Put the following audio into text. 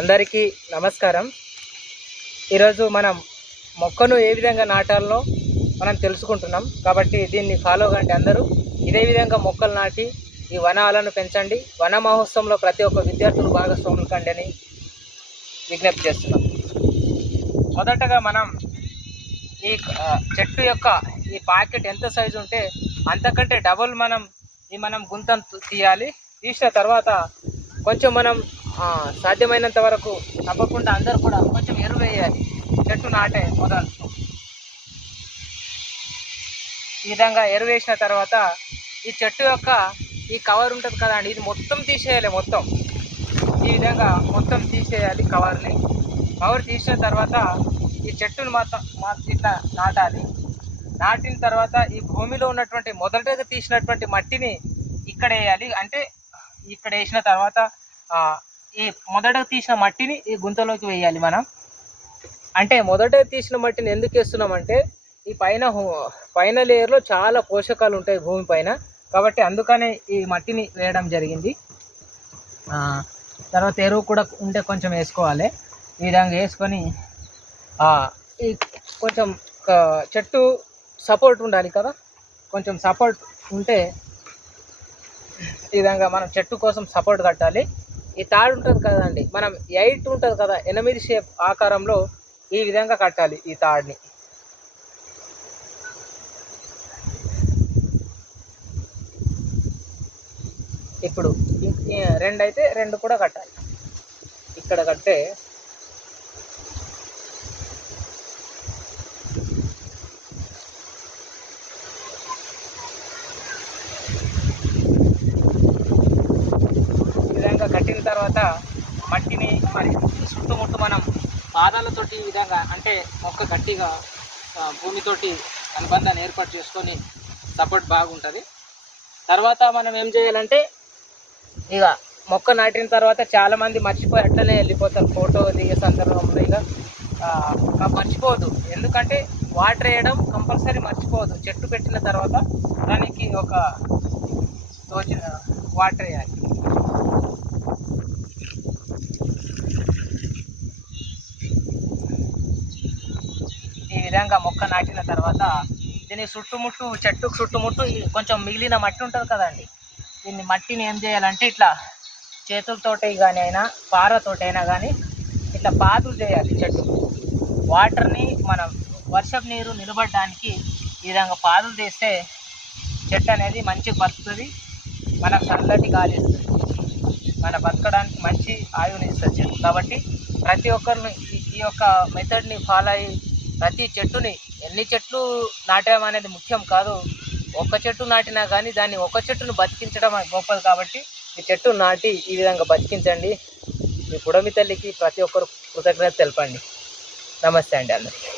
అందరికీ నమస్కారం. ఈరోజు మనం మొక్కను ఏ విధంగా నాటాలో మనం తెలుసుకుంటున్నాం. కాబట్టి దీన్ని ఫాలో కండి అందరూ. ఇదే విధంగా మొక్కలు నాటి ఈ వనాలను పెంచండి. వన మహోత్సవంలో ప్రతి ఒక్క విద్యార్థులు భాగస్వాములు కండి అని విజ్ఞప్తి చేస్తున్నాం. మొదటగా మనం ఈ చెట్టు యొక్క ఈ పాకెట్ ఎంత సైజు ఉంటే అంతకంటే డబుల్ మనం గుంతను తీయాలి. తీసిన తర్వాత కొంచెం మనం సాధ్యమైనంత వరకు తప్పకుండా అందరూ కూడా కొంచెం ఎరువు వేయాలి చెట్టు నాటే మొదలు. ఈ విధంగా ఎరువు వేసిన తర్వాత ఈ చెట్టు యొక్క ఈ కవర్ ఉంటుంది కదండి, ఇది మొత్తం తీసేయాలి. మొత్తం ఈ విధంగా మొత్తం తీసేయాలి కవర్ తీసిన తర్వాత ఈ చెట్టును ఇట్లా నాటాలి. నాటిన తర్వాత ఈ భూమిలో ఉన్నటువంటి మొదటగా తీసినటువంటి మట్టిని ఇక్కడ వేయాలి. అంటే ఇక్కడ వేసిన తర్వాత ఈ మొదటగా తీసిన మట్టిని ఈ గుంతలోకి వేయాలి మనం. అంటే మొదటగా తీసిన మట్టిని ఎందుకు వేస్తున్నామంటే ఈ పైన లేయర్లో చాలా పోషకాలు ఉంటాయి భూమి పైన, కాబట్టి అందుకనే ఈ మట్టిని వేయడం జరిగింది. తర్వాత ఎరువు కూడా ఉంటే కొంచెం వేసుకోవాలి. ఈ విధంగా వేసుకొని ఈ కొంచెం చెట్టు సపోర్ట్ ఉండాలి కదా, కొంచెం సపోర్ట్ ఉంటే ఈ విధంగా మనం చెట్టు కోసం సపోర్ట్ కట్టాలి. ఈ తాడు ఉంటుంది కదండి, మనం 8 ఉంటుంది కదా, 8 షేప్ ఆకారంలో ఈ విధంగా కట్టాలి ఈ తాడుని. ఇప్పుడు 2 అయితే 2 కూడా కట్టాలి. ఇక్కడ కట్టే కట్టిన తర్వాత మట్టిని మరి చుట్టుముట్టు మనం పాదాలతోటి ఈ విధంగా, అంటే మొక్క గట్టిగా భూమితోటి అనుబంధాన్ని ఏర్పాటు చేసుకొని సపోర్ట్ బాగుంటుంది. తర్వాత మనం ఏం చేయాలంటే ఇక మొక్క నాటిన తర్వాత చాలామంది మర్చిపోయి అట్లనే వెళ్ళిపోతారు ఫోటో దిగే సందర్భంలో. ఇక మర్చిపోవద్దు, ఎందుకంటే వాటర్ వేయడం కంపల్సరీ మర్చిపోవద్దు. చెట్టు పెట్టిన తర్వాత దానికి ఒక వాటర్ వేయాలి. ఈ విధంగా మొక్క నాటిన తర్వాత దీని చెట్టుకు చుట్టుముట్టు కొంచెం మిగిలిన మట్టి ఉంటుంది కదండి, దీన్ని మట్టిని ఏం చేయాలంటే ఇట్లా చేతులతోటి కానీ అయినా పారతోటైనా కానీ ఇట్లా పాదులు చేయాలి. చెట్టు వాటర్ని మనం వర్షపు నీరు నిలబడడానికి ఈ విధంగా పాదులు చేస్తే చెట్టు అనేది మంచిగా బతుకుతుంది, మనకు చల్లటి గాలి ఇస్తుంది, మన బతకడానికి మంచి ఆయువుని ఇస్తుంది చెట్టు. కాబట్టి ప్రతి ఒక్కరిని ఈ యొక్క మెథడ్ని ఫాలో అయ్యి ప్రతి చెట్టుని, ఎన్ని చెట్లు నాటామనేది ముఖ్యం కాదు, ఒక్క చెట్టు నాటినా కానీ దాన్ని ఒక చెట్టును బతికించడం గొప్పది. కాబట్టి ఈ చెట్టు నాటి ఈ విధంగా బతికించండి. మీ పుడమి తల్లికి ప్రతి ఒక్కరు కృతజ్ఞత తెలపండి. నమస్తే అండి అందరికీ.